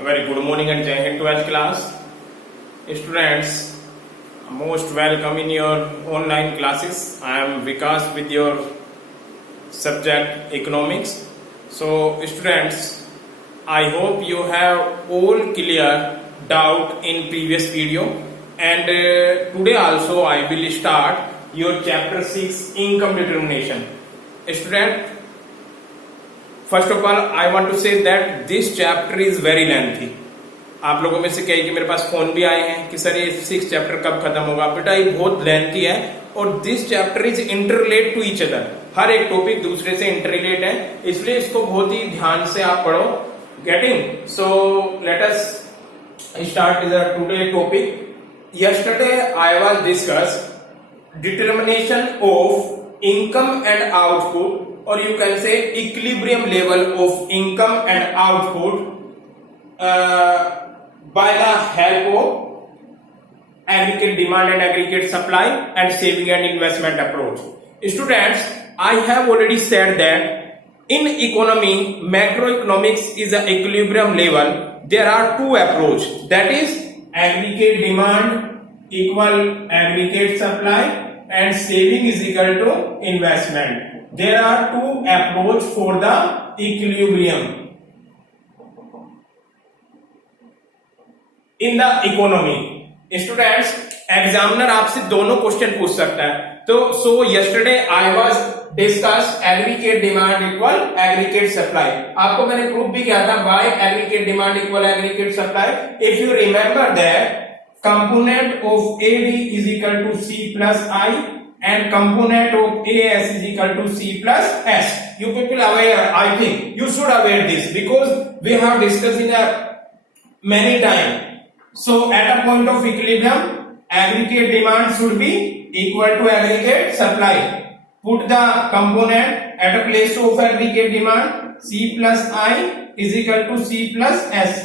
Very good morning and Jai Hind to our class. Students, most welcome in your online classes. I am Vikas with your subject economics. So students, I hope you have all clear doubt in previous video, and today also I will start your chapter 6 income determination. Student, first of all I want to say that this chapter is very lengthy. आप लोगों में से कई कि मेरे पास फोन भी आए हैं कि सर ये 6 चैप्टर कब खत्म होगा. बेटा ये बहुत लेंथी है और this chapter is interrelate to each other. हर एक टॉपिक दूसरे से इंटररिलेट है, इसलिए इसको बहुत ही ध्यान से आप पढ़ो. Getting? So let us start with the today topic. Yesterday I was discuss determination of income and output, or you can say equilibrium level of income and output by the help of aggregate demand and aggregate supply and saving and investment approach. Students, I have already said that in economy, macroeconomics is an equilibrium level. There are two approach, that is aggregate demand equal aggregate supply and saving is equal to investment. There are two approach for the equilibrium in the economy. Students, examiner आपसे दोनों क्वेश्चन पूछ सकता है. तो so yesterday I was discuss aggregate demand equal aggregate supply. आपको मैंने प्रूफ भी किया था why aggregate demand equal aggregate supply. If you remember that component of AD is equal to C plus I and component of AS is equal to C plus S. You people aware? I think you should aware this because we have discussed in a many time. So at a point of equilibrium, aggregate demand should be equal to aggregate supply. Put the component at a place of aggregate demand. C plus I is equal to C plus S.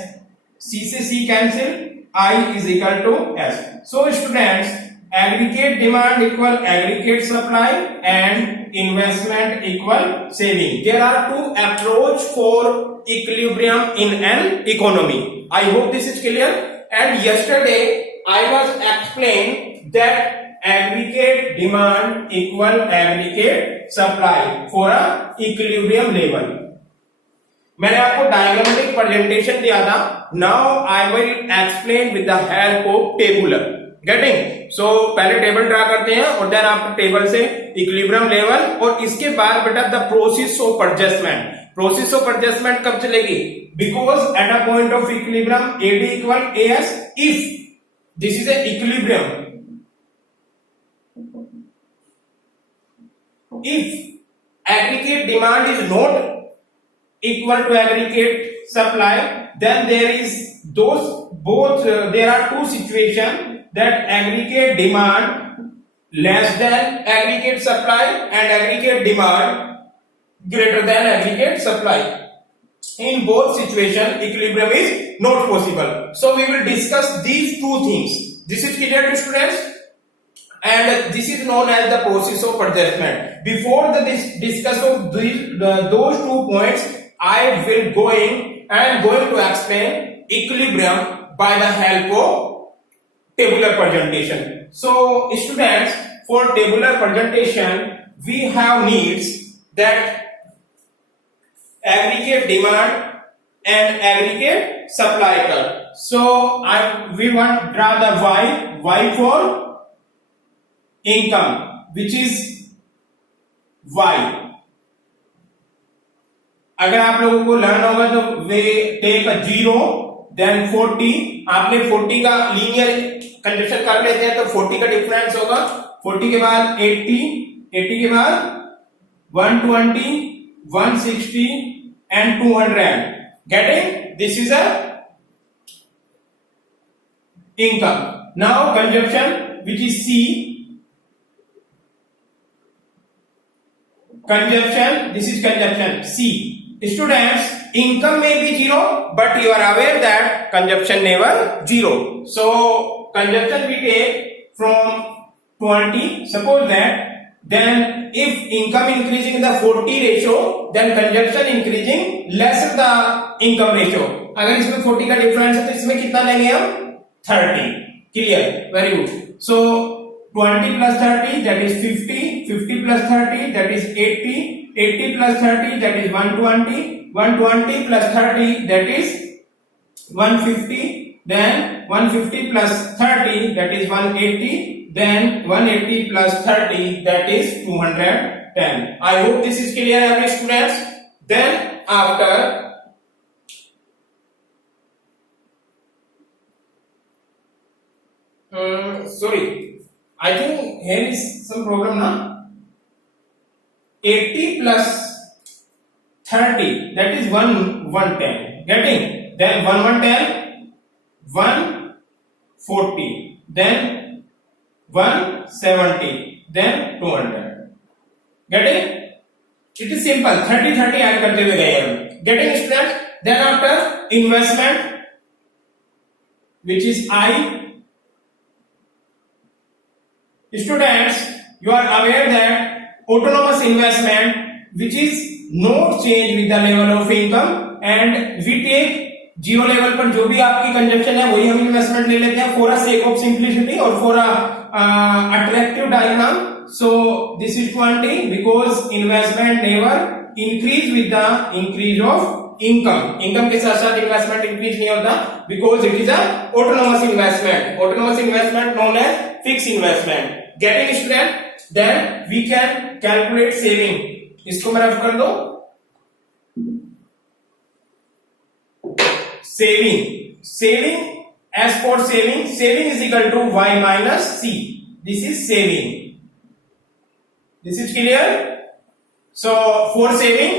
C से C cancel. I is equal to S. So students, aggregate demand equal aggregate supply and investment equal saving. There are two approach for equilibrium in an economy. I hope this is clear. And yesterday I was explained that aggregate demand equal aggregate supply for a equilibrium level. मैंने आपको diagrammatic presentation दिया था. Now I will explain with the help of tabular. Getting? So पहले table draw करते हैं और देन आप टेबल से इक्विलिब्रियम लेवल, और इसके बाद बेटा the process of adjustment. Process of adjustment कब चलेगी? Because at a point of equilibrium AD equal AS, if this is a equilibrium, if aggregate demand is not equal to aggregate supply, then there is those both there are two situations that aggregate demand less than aggregate supply and aggregate demand greater than aggregate supply. In both situations equilibrium is not possible. So we will discuss these two things. This is clear to students, and this is known as the process of adjustment. Before the discuss of those 2 points, I will going to explain equilibrium by the help of tabular presentation. So students, for tabular presentation we have needs that aggregate demand and aggregate supply curve. So we want to draw the y for income, which is y. अगर आप लोगों को लर्न होगा तो वे टेक 0 देन 40. आपने 40 का linear condition कर लेते हैं तो 40 का डिफरेंस होगा. 40 के बाद 80 के बाद 120, 160 and 200. Getting? This is a income. Now consumption, which is C. Consumption, this is consumption C. Students, income may be 0, but you are aware that consumption never 0. So consumption we take from 20. Suppose that then if income increasing in the 40 ratio, then consumption increasing less the income ratio. अगर इसमें 40 का डिफरेंस है तो इसमें कितना लेंगे हम 30. Clear, very good. So 20 plus 30 that is 50, 50 plus 30 that is 80, 80 plus 30 that is 120, 120 plus 30 that is 150, then 150 plus 30 that is 180, then 180 plus 30 that is 210. I hope this is clear every students. Then after sorry, I think here is some problem now. 80 plus 30 that is 110. Getting? Then 110, 140, then 170, then 200. Getting? It is simple. 30 30 add करते हुए गए हम. Getting students? Then after investment, which is I. Students, you are aware that autonomous investment, which is not change with the level of income, and we take zero level पर जो भी आपकी कंजप्शन है वही हम इन्वेस्टमेंट ले लेते हैं for a sake of simplicity और for a attractive diagram. So this is 20 because investment never increase with the increase of income. Income के साथ साथ इन्वेस्टमेंट इंक्रीज नहीं होता because it is a autonomous investment. Autonomous investment known as fix investment. Getting student? Then we can calculate saving. इसको मैं रफ कर दो. saving as for saving is equal to y minus c. This is saving. This is clear? So for saving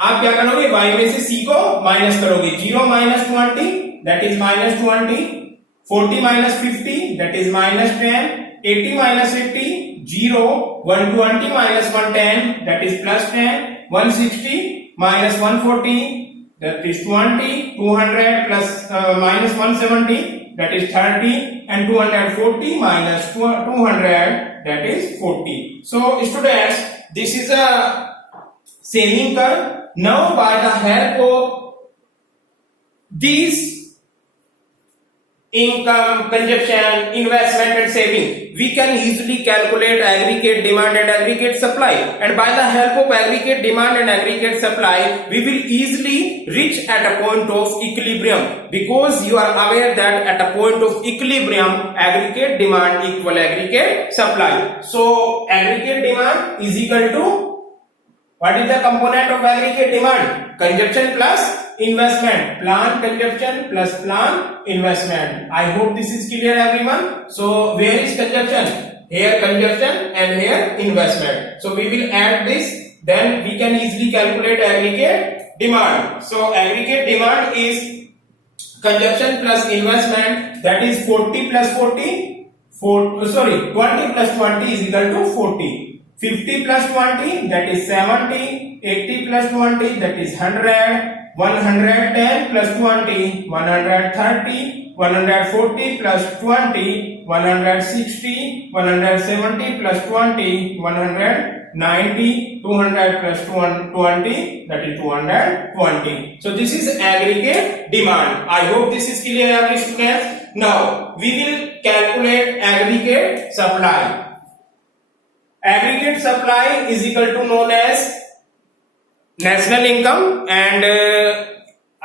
आप क्या करोगे, y में से c को माइनस करोगे. 0 minus 20 that is minus 20, 40 minus 50 that is minus 10, 80 minus 50 0, 120 minus 110 that is plus 10, 160 minus 140 that is 20, 200 plus minus 170 that is 30, and 240 minus 200 that is 40. So students, this is a saving curve. Now by the help of these income, consumption, investment and saving, we can easily calculate aggregate demand and aggregate supply. And by the help of aggregate demand and aggregate supply, we will easily reach at a point of equilibrium, because you are aware that at a point of equilibrium, aggregate demand equal aggregate supply. So aggregate demand is equal to, what is the component of aggregate demand? Consumption plus investment. Plan consumption plus plan investment. I hope this is clear everyone. So where is consumption? Here consumption and here investment. So we will add this, then we can easily calculate aggregate demand. So aggregate demand is consumption plus investment, that is 40 plus 40, 20 plus 20 is equal to 40. 50 plus 20 that is 70, 80 plus 20 that is 100, 110 plus 20 130, 140 plus 20 160, 170 plus 20 190, 200 plus 20 that is 220. So this is aggregate demand. I hope this is clear every students. Now we will calculate aggregate supply. Aggregate supply is equal to known as national income. And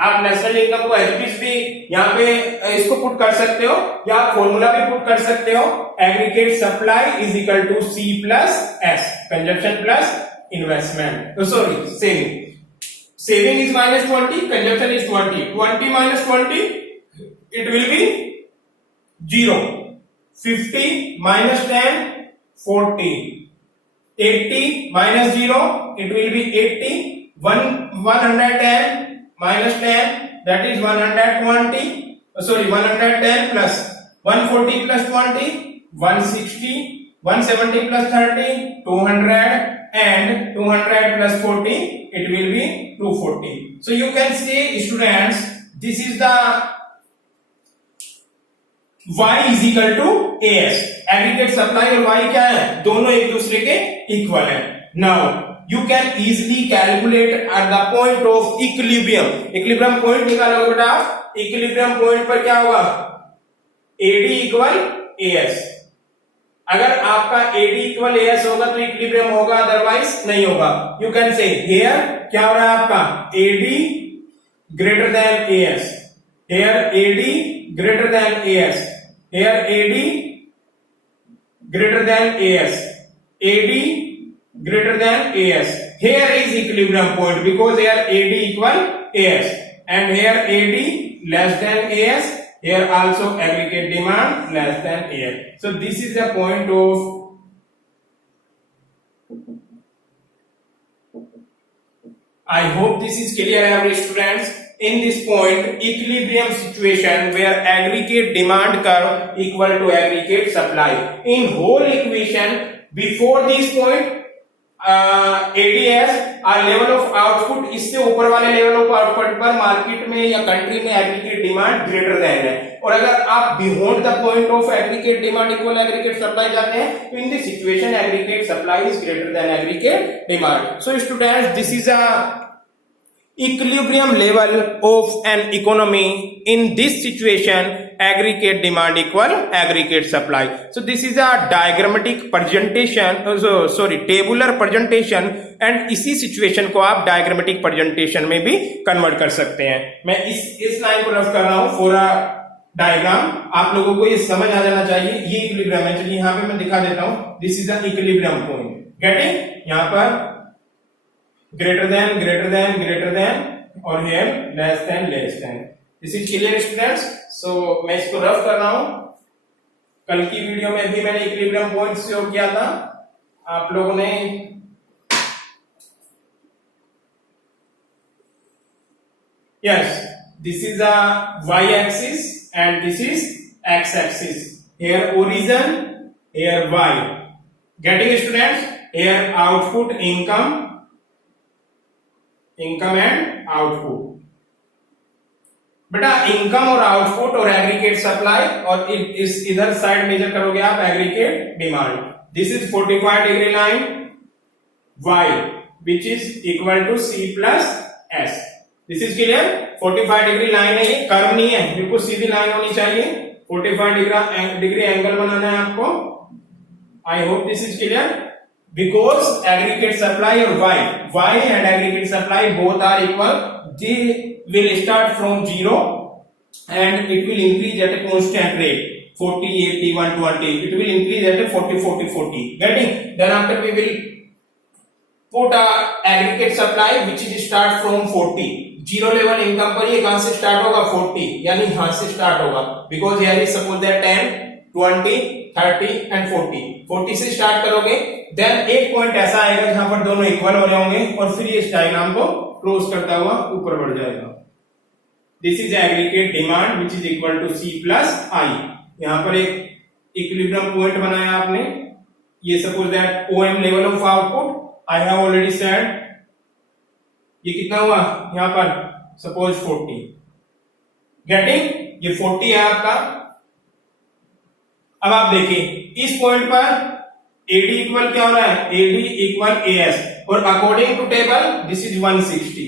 आप national income को एच भी यहाँ पे इसको पुट कर सकते हो, या आप फॉर्मूला भी पुट कर सकते हो. Aggregate supply is equal to C plus S, consumption plus investment, sorry saving is minus 20, consumption is 20, 20 minus 20 it will be 0, 50 minus 10 40, 80 minus 0 it will be 80, 110 minus 10 that is 120, 110 plus 140 plus 20 160, 170 plus 30 200, and 200 plus 40 it will be 240. So you can see students, this is the y is equal to as. Aggregate supply और y क्या है, दोनों एक दूसरे के इक्वल है. Now you can easily calculate at the point of equilibrium. Equilibrium point निकालोगे बेटा आप, equilibrium point पर क्या होगा, AD इक्वल AS. अगर आपका AD इक्वल AS होगा तो इक्विलिब्रियम होगा, अदरवाइज नहीं होगा. यू कैन से हियर क्या हो रहा है आपका, AD greater than AS, here AD greater than AS, here AD greater than AS, AD greater than AS. Here is equilibrium point because here AD equal AS and here AD less than AS. Here also aggregate demand less than AS. So this is the point of I hope this is clear, every students. In this point, equilibrium situation where aggregate demand curve equal to aggregate supply. In whole equation, before this point, ADS और level of output, इससे ऊपर वाले level of output पर मार्केट में या कंट्री में aggregate demand greater than है. और अगर आप beyond the point of aggregate demand equal aggregate supply जाते हैं तो in this situation aggregate supply is greater than aggregate demand. So students, this is a equilibrium level of an economy. In this situation, aggregate demand equal aggregate supply. So this is a diagrammatic presentation, tabular presentation, and इसी situation को आप diagrammatic presentation में भी convert कर सकते हैं. मैं इस लाइन को रफ कर रहा हूं for a diagram. आप लोगों को ये समझ आ जाना चाहिए. ये equilibrium है. चलिए यहाँ पे मैं दिखा देता हूं. This is the equilibrium point. Getting? यहाँ पर greater than और here less than. This is clear students. So मैं इसको रफ कर रहा हूं. कल की वीडियो में भी मैंने इक्विलिब्रियम पॉइंट शो किया था. आप लोगों ने yes, this is a y axis and this is x axis. Here origin, here y. Getting students? Here output, income and output. बेटा इनकम और आउटपुट और एग्रीगेट सप्लाई और इस इधर साइड मेजर करोगे आप aggregate demand. This is 45 degree line y which is equal to C plus S. This is clear. 45 degree line है, ये कर्व नहीं है, बिल्कुल सीधी लाइन होनी चाहिए. 45 डिग्री एंगल बनाना है आपको. आई hope this is clear. Because aggregate supply or y and aggregate supply both are equal, they will start from 0 and it will increase at a constant rate. 40, 80, 120. It will increase at a 40, 40, 40. Getting? Then after we will put a aggregate supply which is start from 40. Zero level income पर ये कहां से start होगा? 40. यानी यहां से start होगा. Because here is suppose that 10, 20, 30 and 40. 40 से स्टार्ट करोगे, देन एक पॉइंट ऐसा आएगा जहां पर दोनों इक्वल हो रहे होंगे और फिर ये इस डायग्राम को क्लोज करता हुआ ऊपर बढ़ जाएगा. This is aggregate demand which is equal to C plus I. यहां पर एक इक्विलिब्रियम पॉइंट बनाया आपने. ये suppose that OM level of output I have already said. ये कितना हुआ यहां पर? सपोज 40. गेटिंग? ये 40 है आपका. अब आप देखिए इस पॉइंट पर AD इक्वल क्या हो रहा है? AD इक्वल AS और according to table this is 160.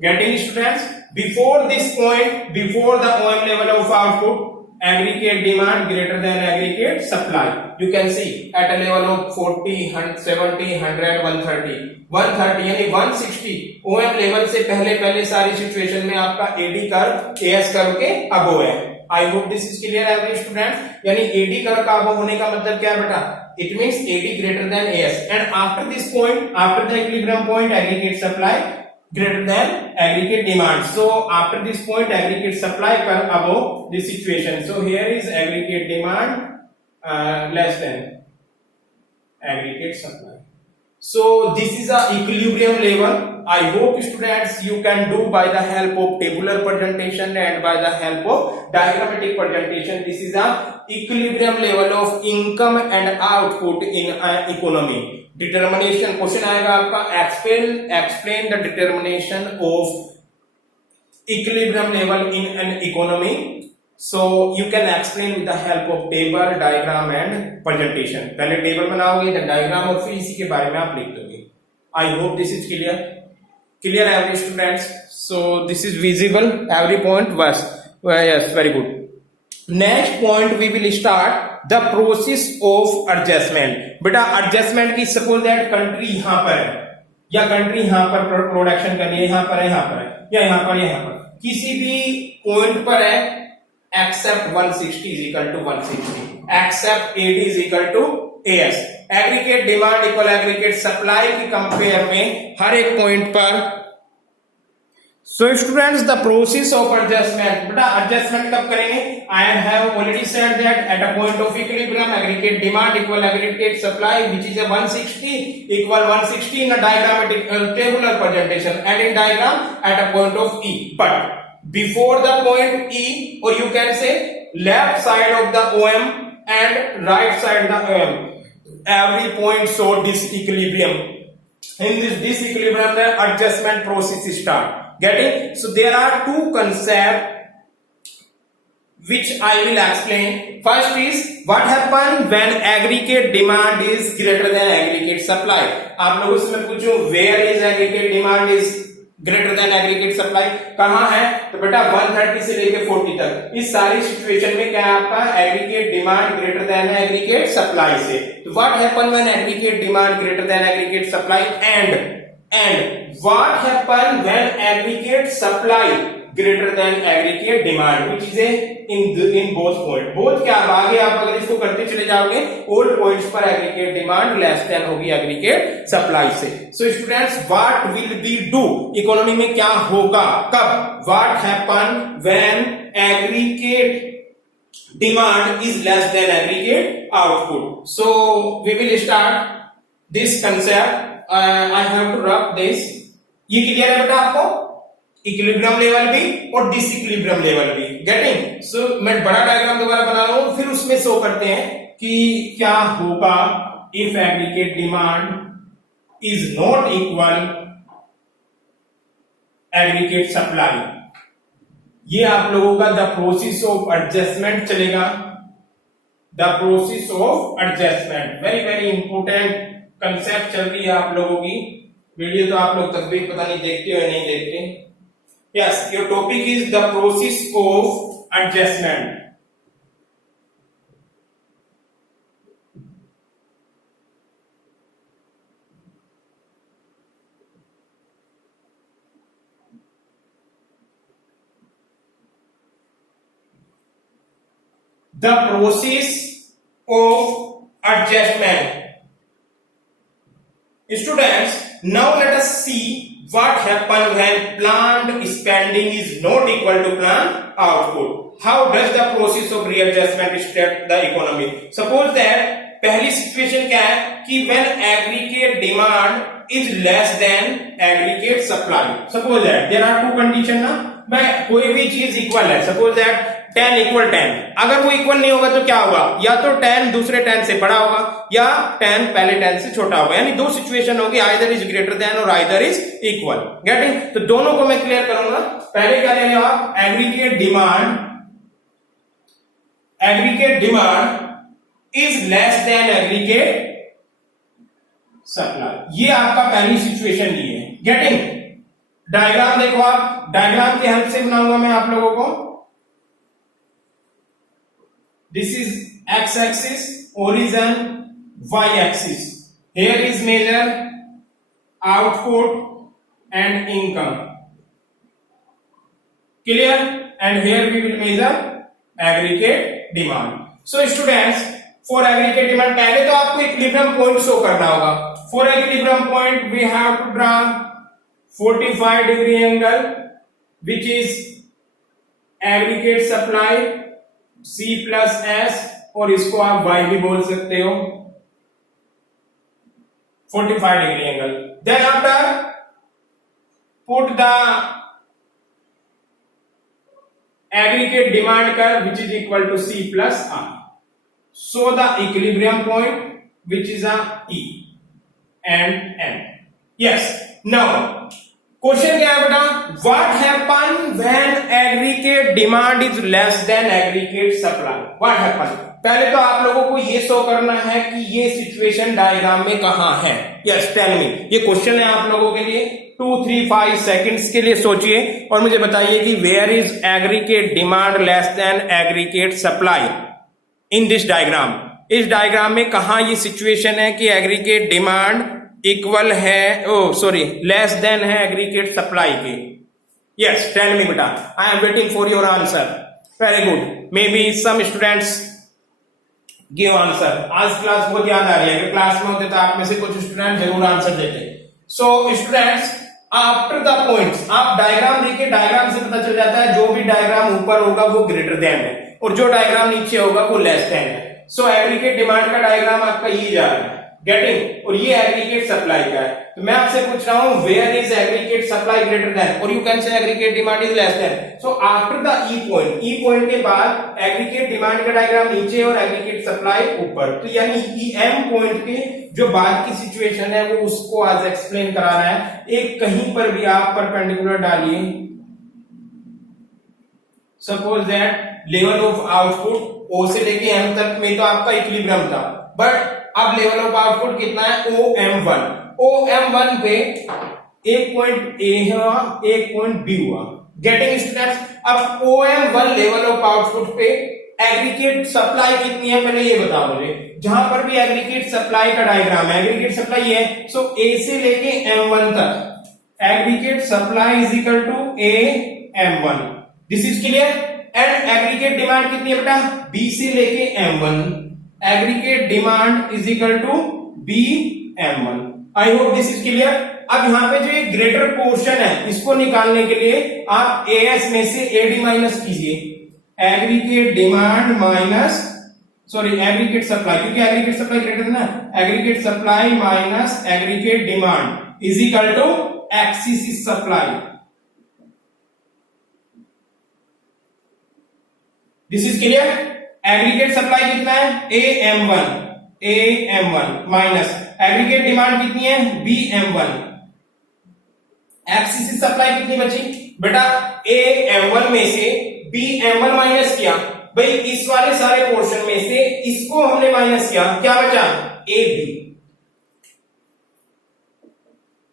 Getting students? Before this point, before the OM level of output, aggregate demand greater than aggregate supply. You can see at a level of 40, 70, 100, 130. 130 यानी 160 OM level से पहले सारी सिचुएशन में आपका AD curve AS curve के अबव है. I hope this is clear every student. यानी AD curve का अबव होने का मतलब क्या है बेटा? It means AD greater than AS. And after this point, after the equilibrium point, aggregate supply greater than aggregate demand. So after this point, aggregate supply curve above this situation. So here is aggregate demand less than aggregate supply. So this is a equilibrium level. I hope students you can do by the help of tabular presentation and by the help of diagrammatic presentation. This is a equilibrium level of income and output in an economy. Determination question आएगा आपका. Explain the determination of equilibrium level in an economy. So you can explain with the help of table, diagram and presentation. पहले टेबल बनाओगे, then diagram और फिर इसी के बारे में आप लिख दोगे. I hope this is clear every students. So this is visible every point was yes, very good. Next point we will start the process of adjustment. बेटा एडजस्टमेंट की सपोज दैट कंट्री यहां पर है या कंट्री यहां पर प्रोडक्शन करनी है, यहां पर है, यहां पर है या यहां पर, यहां पर किसी भी पॉइंट पर है except 160 is equal to 160, except 80 is equal to AS. Aggregate demand equal aggregate supply की कंपेयर में हर एक पॉइंट पर। So students, the process of adjustment, बेटा adjustment कब करेंगे? I have already said that at a point of equilibrium, aggregate demand equal aggregate supply, which is a 160 equal 160 in a diagrammatic tabular presentation, and in diagram at a point of E. But before the point E, or you can say left side of the OM and right side of the OM, every point show disequilibrium. In this disequilibrium, the adjustment process start. Getting? So there are two concepts which I will explain. First is what happen when aggregate demand is greater than aggregate supply. आप लोगों से मैं पूछूं where is aggregate demand is greater than aggregate supply, कहां है? तो बेटा 130 से लेके 40 तक इस सारी सिचुएशन में क्या है आपका aggregate demand greater than aggregate supply से। तो what happen when aggregate demand greater than aggregate supply and what happen when aggregate supply greater than aggregate demand, which is a in both point, both क्या आगे आप अगर इसको करते चले जाओगे all points पर aggregate demand less than होगी aggregate supply से। So students, what will we do, economy में क्या होगा कब, what happen when aggregate demand is less than aggregate output. So we will start this concept. I have to rub this. ये क्लियर है बेटा आपको, इक्विलिब्रियम लेवल भी और डिसइक्विलिब्रियम लेवल भी। गेटिंग? सो मैं बड़ा डायग्राम दोबारा बना रहा हूं, फिर उसमें शो करते हैं कि क्या होगा if aggregate demand is not equal aggregate supply. ये आप लोगों का द प्रोसेस ऑफ एडजस्टमेंट चलेगा, the process of adjustment. Very very important concept चल रही है आप लोगों की। वीडियो तो आप लोग तक भी पता नहीं देखते हो या नहीं देखते। Yes, your topic is the process of adjustment. The process of adjustment. Students, now let us see what happen when planned spending is not equal to planned output. How does the process of readjustment affect the economy? Suppose that पहली सिचुएशन क्या है कि when aggregate demand is less than aggregate supply. Suppose that there are two condition ना, मैं कोई भी चीज इक्वल है, suppose that 10 इक्वल 10, अगर वो इक्वल नहीं होगा तो क्या होगा, या तो 10 दूसरे 10 से बड़ा होगा या 10 पहले 10 से छोटा होगा, यानी दो सिचुएशन होगी, आइदर इज ग्रेटर देन और आइदर इज इक्वल। गेटिंग? तो दोनों को मैं क्लियर करूंगा। पहले क्या ले रहे हो आप, aggregate demand is less than aggregate supply. ये आपका पहली सिचुएशन ली है। गेटिंग? डायग्राम देखो आप, डायग्राम की हेल्प से बनाऊंगा मैं आप लोगों को। This is x-axis, origin, y-axis. Here is measure output and income. Clear? And here we will measure aggregate demand. So students, for aggregate demand पहले तो आपको equilibrium point show करना होगा। For equilibrium point we have to draw 45-degree angle, which is aggregate supply C plus S, और इसको आप Y भी बोल सकते हो, 45-degree angle. Then after put the aggregate demand curve which is equal to C plus R. So the equilibrium point which is a E and N. Yes. Now question क्या है बेटा, what happen when aggregate demand is less than aggregate supply. What happen, पहले तो आप लोगों को ये शो करना है कि ये सिचुएशन डायग्राम में कहां है। यस टेल मी, ये क्वेश्चन है आप लोगों के लिए। 2, 3, 5 सेकंड्स के लिए सोचिए और मुझे बताइए कि where is aggregate demand less than aggregate supply in this diagram. इस डायग्राम में कहां ये सिचुएशन है कि एग्रीगेट डिमांड इक्वल है, लेस देन है एग्रीगेट सप्लाई के। यस टेल मी बेटा, I am waiting for your answer. Very good, may be some students give answer. आज क्लास बहुत याद आ रही है, अगर क्लास में होते तो आप में से कुछ स्टूडेंट जरूर आंसर देते। So students, after the points आप डायग्राम देखिए, डायग्राम से पता चल जाता है जो भी डायग्राम ऊपर होगा वो ग्रेटर देन है और जो डायग्राम नीचे होगा वो लेस देन है। सो एग्रीगेट डिमांड का डायग्राम आपका ये जा रहा है, गेटिंग, और ये एग्रीगेट सप्लाई का है। तो मैं आपसे पूछ रहा हूं where is aggregate supply greater than, और you can say aggregate demand is less than. So after the E point के बाद एग्रीगेट डिमांड का डायग्राम नीचे और एग्रीगेट सप्लाई ऊपर। तो यानी ई एम पॉइंट के जो बाद की सिचुएशन है वो उसको आज एक्सप्लेन कराना है। एक कहीं पर भी आप परपेंडिकुलर डालिए, suppose that level of output O से लेके एम तक में तो आपका इक्विलिब्रियम था, बट अब लेवल ऑफ आउटपुट कितना है, OM1 पे एक पॉइंट ए हुआ, एक पॉइंट बी हुआ। गेटिंग स्टूडेंट्स, अब OM1 लेवल ऑफ आउटपुट पे एग्रीगेट सप्लाई कितनी है पहले ये बताओ मुझे। जहां पर भी एग्रीगेट सप्लाई का डायग्राम है, एग्रीगेट सप्लाई है, सो ए से लेके M1 तक aggregate supply is equal to AM1। This is clear. And aggregate demand कितनी है बेटा, बी से लेके M1 aggregate demand is equal to BM1। I hope this is clear. अब यहाँ पे जो एक ग्रेटर पोर्शन है इसको निकालने के लिए आप AS में से AD माइनस कीजिए, aggregate demand minus aggregate supply, क्योंकि एग्रीगेट सप्लाई ग्रेटर है ना, aggregate supply minus aggregate demand is equal to excess supply. This is clear. Aggregate supply कितना है, AM1 माइनस एग्रीगेट डिमांड कितनी है, BM1। एक्सिस सप्लाई कितनी बची बेटा, AM1 में से BM1 माइनस किया, भाई इस वाले सारे पोर्शन में से इसको हमने माइनस किया, क्या बचा, AB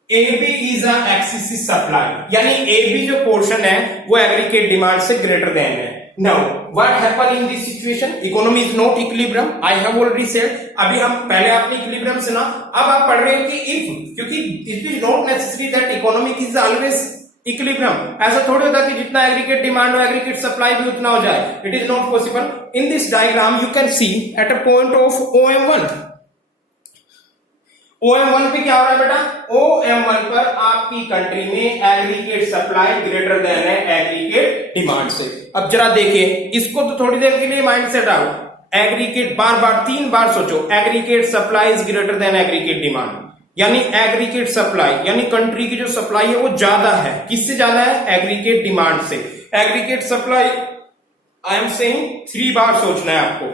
is a axis supply, यानी AB जो पोर्शन है वो एग्रीगेट डिमांड से ग्रेटर देन है। Now, what happened in this situation? Economy is not equilibrium. I have already said. अभी हम पहले आपने इक्विलिब्रियम से ना, अब आप पढ़ रहे हैं कि if, क्योंकि it is not necessary that economic is always equilibrium. ऐसा थोड़ी होता कि जितना एग्रीगेट डिमांड हो एग्रीगेट सप्लाई भी उतना हो जाए। It is not possible. In this diagram, you can see at a point of OM1. OM1 पे क्या हो रहा है बेटा, OM1 पर आपकी कंट्री में एग्रीगेट सप्लाई ग्रेटर देन है एग्रीगेट डिमांड से। अब जरा देखिए इसको, तो थोड़ी देर के लिए माइंड सेट आओ, एग्रीगेट बार 3 बार सोचो, aggregate supply is greater than aggregate demand, यानी एग्रीगेट सप्लाई यानी कंट्री की जो सप्लाई है वो ज्यादा है, किससे ज्यादा है, एग्रीगेट डिमांड से। Aggregate supply I am saying 3 बार सोचना है आपको,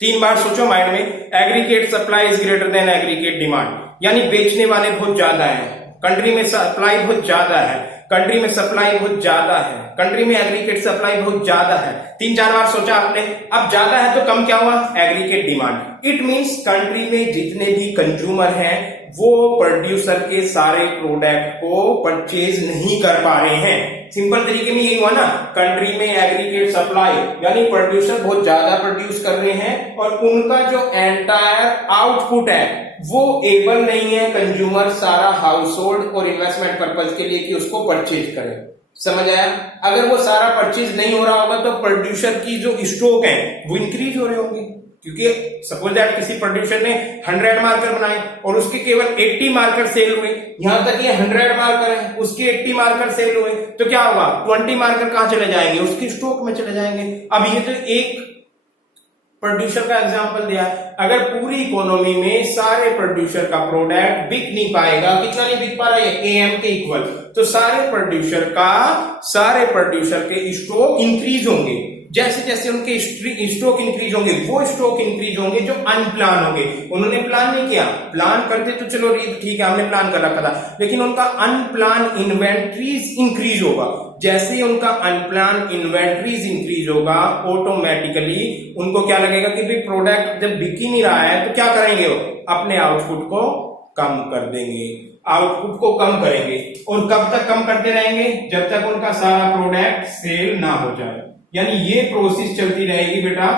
3 बार सोचो माइंड में, aggregate supply is greater than aggregate demand, यानी बेचने वाले बहुत ज्यादा है, कंट्री में सप्लाई बहुत ज्यादा है, कंट्री में सप्लाई बहुत ज्यादा है, कंट्री में एग्रीगेट सप्लाई बहुत ज्यादा है। 3-4 बार सोचा आपने। अब ज्यादा है तो कम क्या हुआ, aggregate demand. It means country में जितने भी कंज्यूमर हैं वो प्रोड्यूसर के सारे प्रोडक्ट को परचेज नहीं कर पा रहे हैं। सिंपल तरीके में यही हुआ ना, कंट्री में एग्रीगेट सप्लाई यानी प्रोड्यूसर बहुत ज्यादा प्रोड्यूस कर रहे हैं और उनका जो एंटायर आउटपुट है वो एबल नहीं है कंज्यूमर सारा हाउस होल्ड और इन्वेस्टमेंट पर्पज के लिए कि उसको परचेज करे। समझ आया। अगर वो सारा परचेज नहीं हो रहा होगा तो प्रोड्यूसर की जो स्टॉक है वो इंक्रीज हो रहे होंगे, क्योंकि सपोज दैट किसी प्रोड्यूसर ने 100 मार्कर बनाए और उसके केवल 80 मार्कर सेल हुए, यहां तक ये 100 मार्कर है उसके 80 मार्कर सेल हुए, तो क्या होगा, 20 मार्कर कहां चले जाएंगे, उसकी स्टॉक में चले जाएंगे। अब ये तो एक प्रोड्यूसर का एग्जांपल दिया, अगर पूरी इकोनॉमी में सारे प्रोड्यूसर का प्रोडक्ट बिक नहीं पाएगा, कितना नहीं बिक पा रहा है, AM के इक्वल, तो सारे प्रोड्यूसर के स्टॉक इंक्रीज होंगे। जैसे जैसे उनके स्टॉक इंक्रीज होंगे वो स्टॉक इंक्रीज होंगे जो अनप्लान होंगे। उन्होंने प्लान नहीं किया, प्लान करते तो चलो ठीक है हमने प्लान कर रखा था, लेकिन उनका अनप्लान इन्वेंट्रीज इंक्रीज होगा। जैसे ही उनका अनप्लान इन्वेंट्रीज इंक्रीज होगा, ऑटोमेटिकली उनको क्या लगेगा कि भाई प्रोडक्ट जब बिक ही नहीं रहा है तो क्या करेंगे, वो अपने आउटपुट को कम कर देंगे, आउटपुट को कम करेंगे। और कब तक कम करते रहेंगे, जब तक उनका सारा प्रोडक्ट सेल ना हो जाए। यानी ये प्रोसेस चलती रहेगी बेटा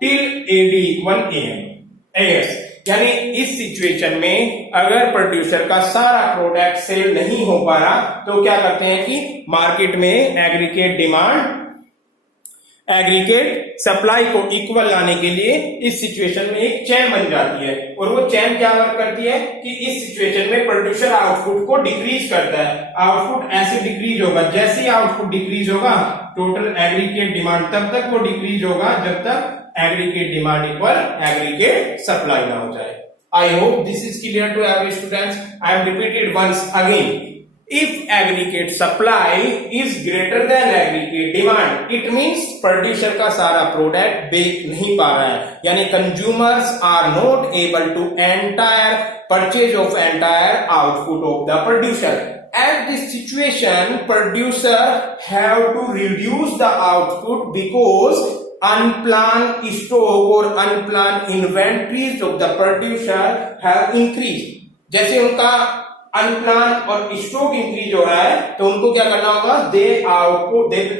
टिल AD = AM। यानी इस सिचुएशन में अगर प्रोड्यूसर का सारा प्रोडक्ट सेल नहीं हो पा रहा तो क्या करते हैं कि मार्केट में एग्रीगेट डिमांड एग्रीगेट सप्लाई को इक्वल लाने के लिए इस सिचुएशन में एक चेन बन जाती है। और वो चेन क्या वर्क करती है कि इस सिचुएशन में प्रोड्यूसर आउटपुट को डिक्रीज करता है। आउटपुट ऐसे डिक्रीज होगा, जैसे ही आउटपुट डिक्रीज होगा टोटल एग्रीगेट डिमांड तब तक वो डिक्रीज होगा जब तक aggregate demand equal aggregate supply ना हो जाए। I hope this is clear to every students. I am repeated once again, if aggregate supply is greater than aggregate demand, it means producer का सारा प्रोडक्ट बेच नहीं पा रहा है, यानी consumers are not able to entire purchase of entire output of the producer. At this situation, producer have to reduce the output because unplanned stock or unplanned inventories of the producer have increased. जैसे उनका अनप्लान और stock increase हो रहा है तो उनको क्या करना होगा, they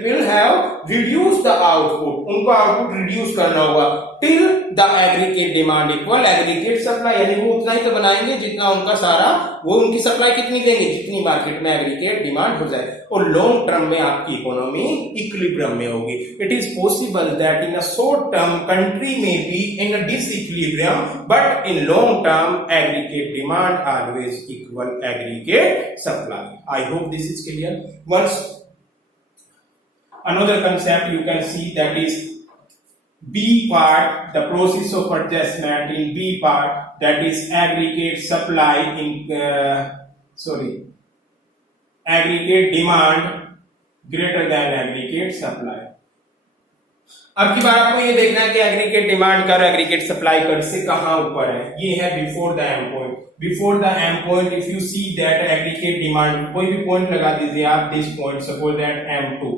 will have reduce the output, उनको आउटपुट रिड्यूस करना होगा till the aggregate demand equal aggregate supply. यानी वो उतना ही तो बनाएंगे जितना उनका सारा, वो उनकी सप्लाई कितनी देंगे जितनी मार्केट में एग्रीगेट डिमांड हो जाए। और लॉन्ग टर्म में आपकी इकोनॉमी इक्विलिब्रियम में होगी। It is possible that in a short term country में be in a disequilibrium, but in long term aggregate demand always equal aggregate supply. I hope this is clear. Once another concept you can see, that is B part, the process of adjustment in B part, that is aggregate supply in aggregate demand greater than aggregate supply. अब की बार आपको ये देखना है कि aggregate demand कर aggregate supply कर से कहां ऊपर है। ये है before the M point. Before the M point if you see that aggregate demand, कोई भी पॉइंट लगा दीजिए आप, this point suppose that M2,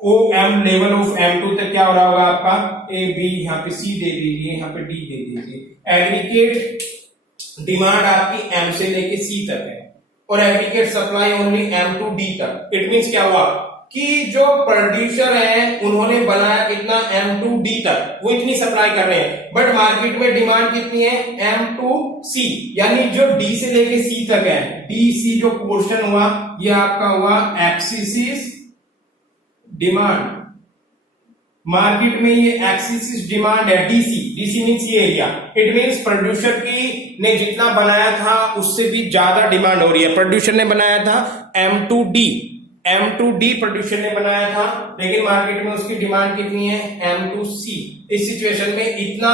O M level of M2 तक क्या हो रहा होगा आपका A B, यहाँ पे C दे दीजिए, यहाँ पे D दे दीजिए। एग्रीगेट डिमांड आपकी M से लेके C तक है और aggregate supply only M to D तक। इट मींस क्या हुआ कि जो प्रोड्यूसर हैं उन्होंने बनाया कितना M to D तक, वो इतनी सप्लाई कर रहे हैं, बट मार्केट में डिमांड कितनी है M to C, यानी जो D से लेके C तक है, DC जो पोर्शन हुआ ये आपका हुआ एक्सिस डिमांड। मार्केट में ये एक्सिस डिमांड है DC मींस ये एरिया। इट मींस प्रोड्यूसर की ने जितना बनाया था उससे भी ज्यादा डिमांड हो रही है। प्रोड्यूसर ने बनाया था M to D प्रोड्यूसर ने बनाया था, लेकिन मार्केट में उसकी डिमांड कितनी है M to C। इस सिचुएशन में इतना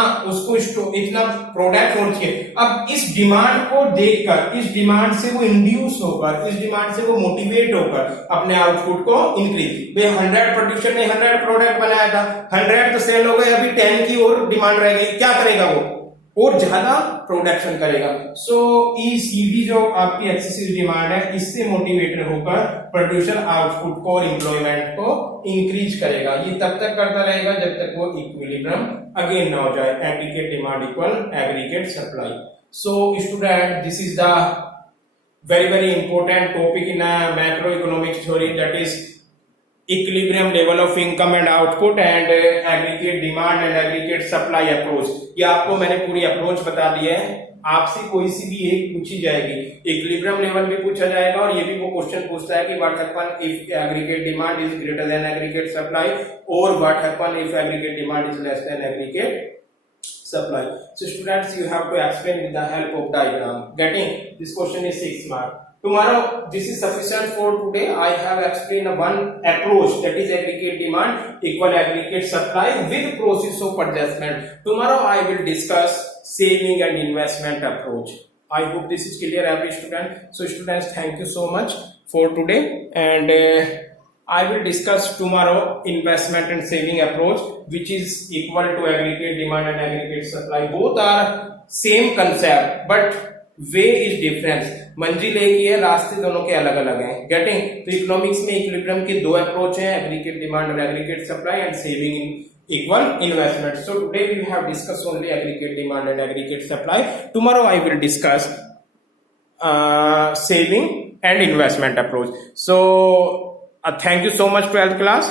इतना प्रोडक्ट होना चाहिए। अब इस डिमांड को देखकर, इस डिमांड से वो इंड्यूस होकर, इस डिमांड से वो मोटिवेट होकर अपने आउटपुट को इंक्रीज, भाई 100 प्रोड्यूसर ने 100 प्रोडक्ट बनाया था, 100 तो सेल हो गए, अभी 10 की और डिमांड रह गई, क्या करेगा वो और ज्यादा प्रोडक्शन करेगा। सो ये सीधी जो आपकी एक्सेसिव डिमांड है इससे मोटिवेटेड होकर प्रोड्यूसर आउटपुट को और एम्प्लॉयमेंट को इंक्रीज करेगा। ये तब तक करता रहेगा जब तक वो इक्विलिब्रियम अगेन ना हो जाए, aggregate demand equal aggregate supply. So student, this is the very important topic in a macroeconomics theory, that is equilibrium level of income and output and aggregate demand and aggregate supply approach। ये आपको मैंने पूरी अप्रोच बता दी है। आपसे कोई सी भी एक पूछी जाएगी, इक्विलिब्रियम लेवल भी पूछा जाएगा और ये भी वो क्वेश्चन पूछता है कि what happen if aggregate demand is greater than aggregate supply और what happen if aggregate demand is less than aggregate supply. So students, you have to explain with the help of diagram. Getting this question is 6 mark. Tomorrow, this is sufficient for today. I have explained one approach, that is aggregate demand equal aggregate supply with process of adjustment. Tomorrow I will discuss saving and investment approach. I hope this is clear every student. So students, thank you so much for today, and I will discuss tomorrow investment and saving approach, which is equal to aggregate demand and aggregate supply. Both are same concept, but way is difference, मंजिल एक ही है, रास्ते दोनों के अलग अलग हैं। गेटिंग? तो इकोनॉमिक्स में इक्विलिब्रियम के दो अप्रोच हैं, एग्रीगेट डिमांड और aggregate supply, and saving in equal investment. So today we have discussed only aggregate demand and aggregate supply. Tomorrow I will discuss saving and investment approach. So thank you so much 12th class.